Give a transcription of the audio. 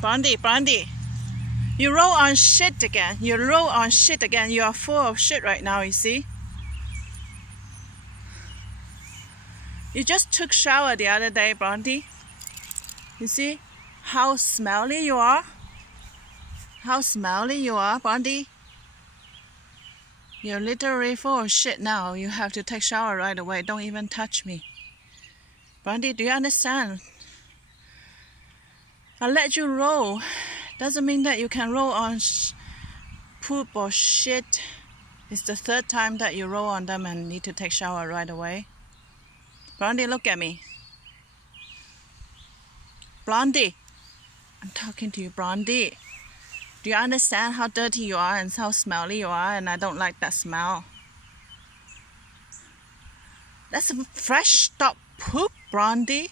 Brandy, you roll on shit again. You roll on shit again. You are full of shit right now, you see? You just took shower the other day, Brandy. You see how smelly you are? How smelly you are, Brandy? You're literally full of shit now. You have to take shower right away. Don't even touch me. Brandy, do you understand? I let you roll. Doesn't mean that you can roll on poop or shit. It's the third time that you roll on them and need to take shower right away. Brandy, look at me. Brandy, I'm talking to you, Brandy. Do you understand how dirty you are and how smelly you are? And I don't like that smell. That's a fresh stop poop, Brandy.